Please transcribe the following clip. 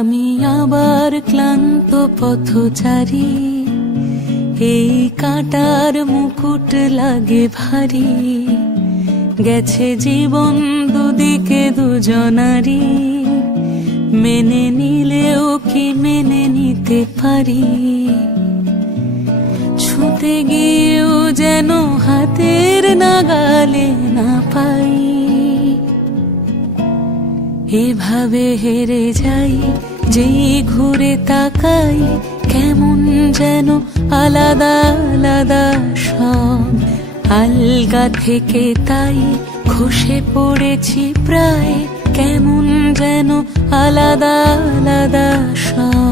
আমি আবার ক্লান্ত পথচারী, এই কাঁটার মুকুট লাগে ভারী। গেছে জীবন দুদিকে দুজনারি, মেনে নিলেও কি মেনে নিতে পারি? ছুঁতে গিয়েও যেন হাতের নাগালে না পাই। এভাবে হেরে যাই, যেই ঘুরে তাকাই, কেমন যেন আলাদা আলাদা সব। আলগা থেকে তাই খসে পড়েছি প্রায়, কেমন যেন আলাদা আলাদা সব।